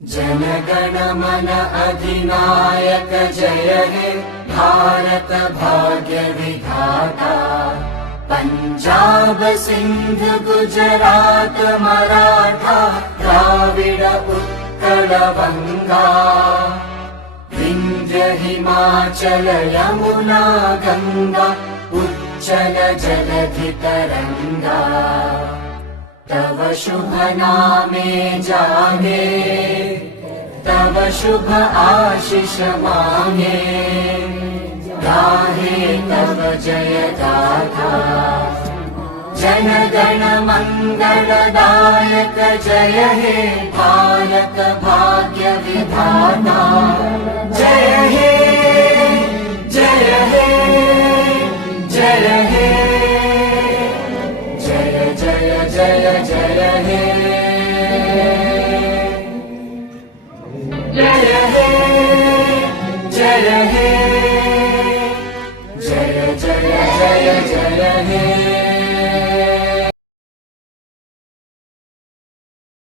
जनगण मन अधिनायक जय हे भारत भाग्य विधाता। पंजाब सिंध गुजरात मराठा द्राविड उत्कल बंगा। विंध्य हिमाचल यमुना गंगा उच्चल जलधि तरंगा। तव शुभ नामे जागे तव शुभ आशीष मांगे। गाहे तव जय गाथा जन गण मंगलदायक जय हे भारत भाग्य विधाता। जय हे जय हे जय हे जय जय जय जय हे जय हे जय हे